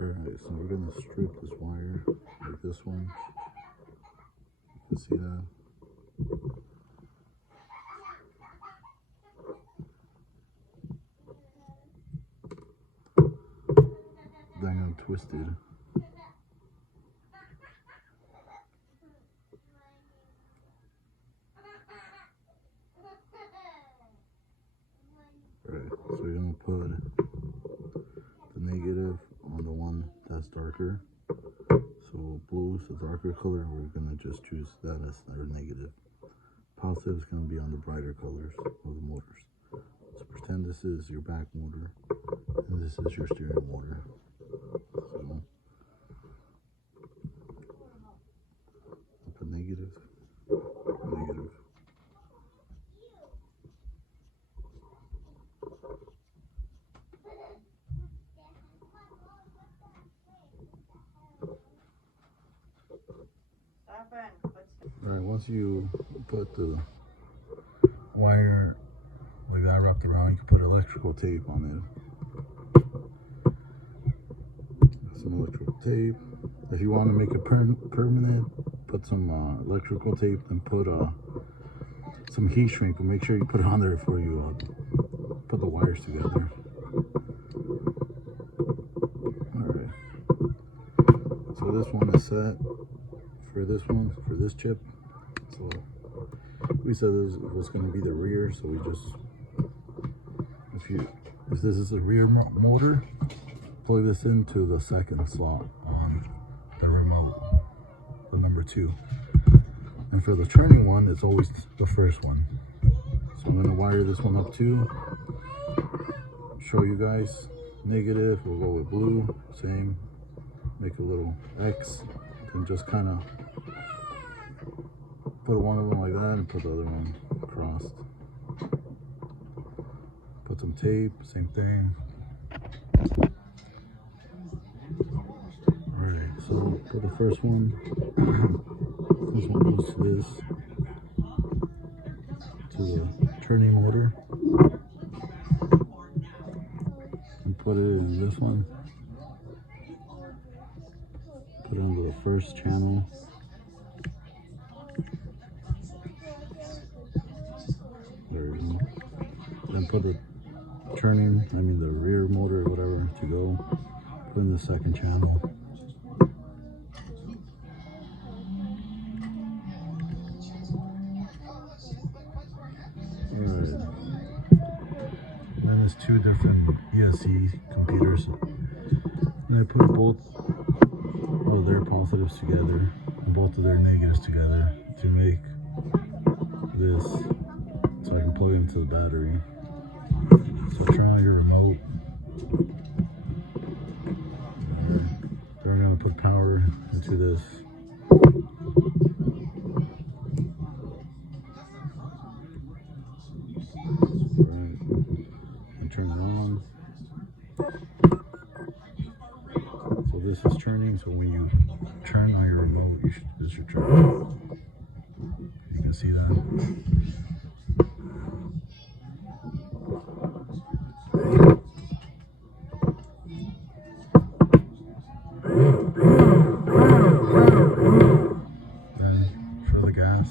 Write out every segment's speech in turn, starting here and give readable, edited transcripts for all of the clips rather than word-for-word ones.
Alright, so we're gonna strip this wire like this one. You can see that. Then I'm twisted. Alright, so we're gonna put the negative on the one that's darker. So blue is the darker color, we're gonna just choose that as our negative. Positive is gonna be on the brighter colors of the motors. So pretend this is your back motor and this is your steering motor. So I'll put negative, negative. Alright, once you put the wire like that wrapped around, you can put electrical tape on it. Some electrical tape. If you want to make it permanent, put some electrical tape and put some heat shrink, but make sure you put it on there before you put the wires together. Alright, so this one is set for this one, for this chip. So we said this was going to be the rear, so we just, if this is a rear motor, plug this into the second slot on the remote, the number 2. And for the turning one, it's always the first one. So I'm going to wire this one up too. Show you guys. Negative, we'll go with blue, same. Make a little X, and just kind of put one of them like that and put the other one crossed. Put some tape, same thing. Alright, so for the first one, this one goes to this, to the turning motor, and put it in this one. Put it on the first channel. There we go. Then put the the rear motor or whatever to go. Put in the second channel. Alright. Then there's 2 different ESC computers. And I put both of their positives together and both of their negatives together to make this, so I can plug it into the battery. So turn on your remote. Then we're going to put power into this. Alright, and turn it on. So this is turning, so when you turn on your remote, this should turn. You can see that. Then for the gas,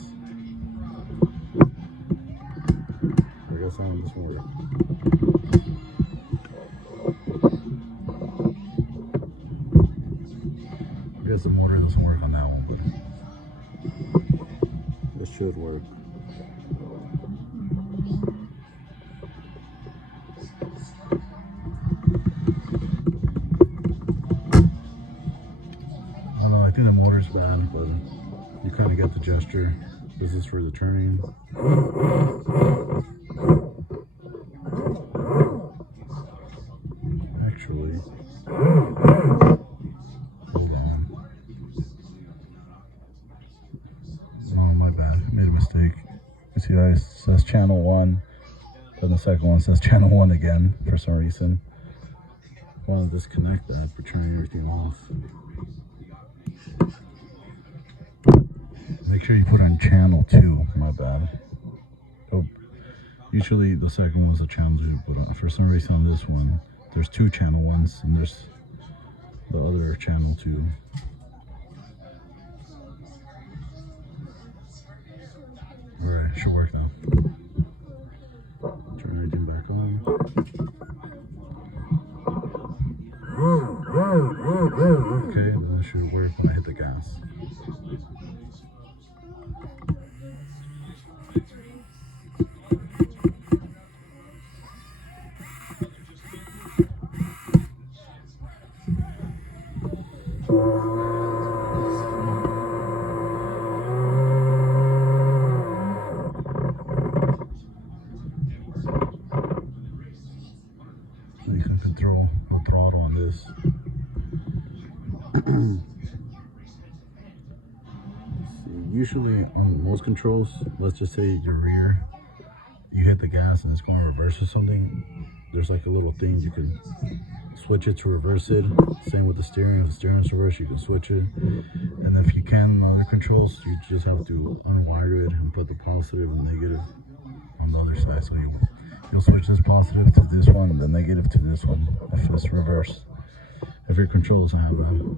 I guess on this one. I guess the motor doesn't work on that one, but this should work. I think the motor's bad, but you kind of get the gesture. This is for the turning. Actually, hold on. Oh, my bad. I made a mistake. You see that it says channel 1, then the second one says channel 1 again for some reason. I want to disconnect that for turning everything off. Make sure you put on channel 2, my bad. Oh, usually the second one was a channel 2, but for some reason on this one, there's 2 channel 1s, and there's the other channel too. Alright, it should work now. Turn everything back on. Okay, then it should work when I hit the gas. You can control the throttle on this. Usually on most controls, let's just say your rear, you hit the gas and it's going reverse or something, there's like a little thing you can switch it to reverse it. Same with the steering. If the steering is reverse, you can switch it. And if you can, on other controls, you just have to unwire it and put the positive and negative on the other side. So you'll switch this positive to this one, the negative to this one if it's reversed. If your control doesn't have that.